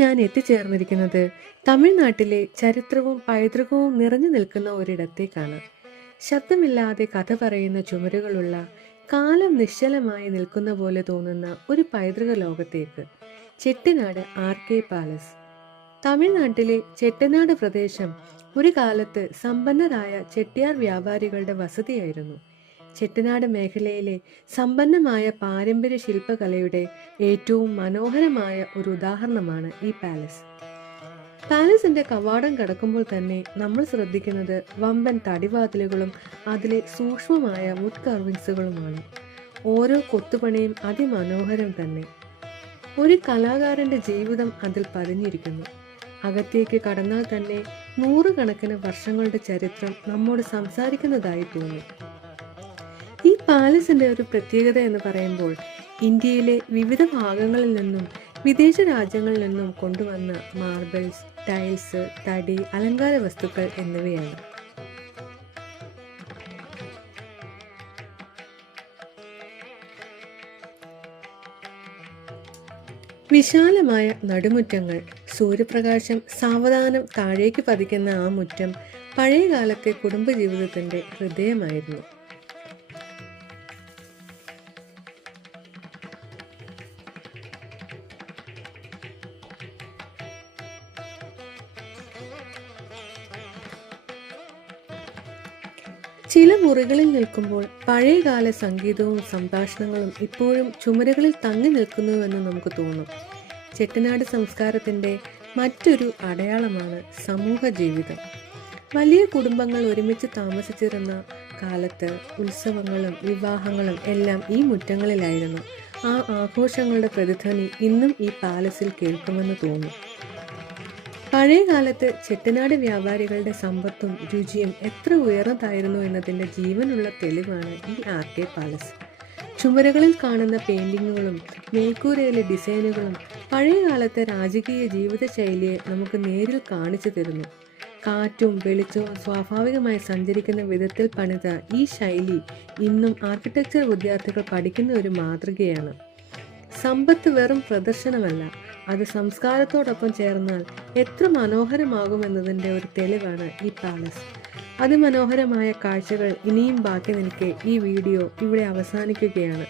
ഞാൻ എത്തിച്ചേർന്നിരിക്കുന്നത് തമിഴ്നാട്ടിലെ ചരിത്രവും പൈതൃകവും നിറഞ്ഞു നിൽക്കുന്ന ഒരിടത്തേക്കാണ്. ശബ്ദമില്ലാതെ കഥ പറയുന്ന ചുമരുകളുള്ള, കാലം നിശ്ചലമായി നിൽക്കുന്ന പോലെ തോന്നുന്ന ഒരു പൈതൃക ലോകത്തേക്ക്. ചെട്ടിനാട് ആർ.കെ. പാലസ്. തമിഴ്നാട്ടിലെ ചെട്ടിനാട് പ്രദേശം ഒരു കാലത്ത് സമ്പന്നരായ ചെട്ടിയാർ വ്യാപാരികളുടെ വസതിയായിരുന്നു. ചെട്ടിനാട് മേഖലയിലെ സമ്പന്നമായ പാരമ്പര്യ ശില്പകലയുടെ ഏറ്റവും മനോഹരമായ ഒരു ഉദാഹരണമാണ് ഈ പാലസ്. പാലസിന്റെ കവാടം കടക്കുമ്പോൾ തന്നെ നമ്മൾ ശ്രദ്ധിക്കുന്നത് വമ്പൻ തടിവാതിലുകളും അതിലെ സൂക്ഷ്മമായ വുഡ് കർവിങ്സുകളുമാണ്. ഓരോ കൊത്തുപണിയും അതിമനോഹരം തന്നെ. ഒരു കലാകാരന്റെ ജീവിതം അതിൽ പതിഞ്ഞിരിക്കുന്നു. അകത്തേക്ക് കടന്നാൽ തന്നെ നൂറുകണക്കിന് വർഷങ്ങളുടെ ചരിത്രം നമ്മോട് സംസാരിക്കുന്നതായി തോന്നും. ഈ പാലസിന്റെ ഒരു പ്രത്യേകത എന്ന് പറയുമ്പോൾ ഇന്ത്യയിലെ വിവിധ ഭാഗങ്ങളിൽ നിന്നും വിദേശ രാജ്യങ്ങളിൽ നിന്നും കൊണ്ടുവന്ന മാർബിൾസ്, ടൈൽസ്, തടി, അലങ്കാര വസ്തുക്കൾ എന്നിവയാണ്. വിശാലമായ നടുമുറ്റങ്ങൾ, സൂര്യപ്രകാശം സാവധാനം താഴേക്ക് പതിക്കുന്ന ആ മുറ്റം പഴയകാലത്തെ കുടുംബജീവിതത്തിന്റെ ഹൃദയമായിരുന്നു. ചില മുറികളിൽ നിൽക്കുമ്പോൾ പഴയകാല സംഗീതവും സംഭാഷണങ്ങളും ഇപ്പോഴും ചുമരുകളിൽ തങ്ങി നിൽക്കുന്നുവെന്ന് നമുക്ക് തോന്നും. ചെട്ടിനാട് സംസ്കാരത്തിൻ്റെ മറ്റൊരു അടയാളമാണ് സമൂഹ ജീവിതം. വലിയ കുടുംബങ്ങൾ ഒരുമിച്ച് താമസിച്ചിരുന്ന കാലത്ത് ഉത്സവങ്ങളും വിവാഹങ്ങളും എല്ലാം ഈ മുറ്റങ്ങളിലായിരുന്നു. ആ ആഘോഷങ്ങളുടെ പ്രതിധ്വനി ഇന്നും ഈ പാലസിൽ കേൾക്കുമെന്ന് തോന്നും. പഴയ കാലത്ത് ചെട്ടിനാട് വ്യാപാരികളുടെ സമ്പത്തും രുചിയും എത്ര ഉയർന്നതായിരുന്നു എന്നതിൻ്റെ ജീവനുള്ള തെളിവാണ് ഈ ആർ.കെ. പാലസ്. ചുമരുകളിൽ കാണുന്ന പെയിന്റിങ്ങുകളും മേൽക്കൂരയിലെ ഡിസൈനുകളും പഴയ കാലത്തെ രാജകീയ ജീവിതശൈലിയെ നമുക്ക് നേരിൽ കാണിച്ചു തരുന്നു. കാറ്റും വെളിച്ചവും സ്വാഭാവികമായി സഞ്ചരിക്കുന്ന വിധത്തിൽ പണിത ഈ ശൈലി ഇന്നും ആർക്കിടെക്ചർ വിദ്യാർത്ഥികൾ പഠിക്കുന്ന ഒരു മാതൃകയാണ്. സമ്പത്ത് വെറും പ്രദർശനമല്ല, അത് സംസ്കാരത്തോടൊപ്പം ചേർന്നാൽ എത്ര മനോഹരമാകുമെന്നതിൻ്റെ ഒരു തെളിവാണ് ഈ പാലസ്. അതിമനോഹരമായ കാഴ്ചകൾ ഇനിയും ബാക്കി നിൽക്കെ ഈ വീഡിയോ ഇവിടെ അവസാനിക്കുകയാണ്.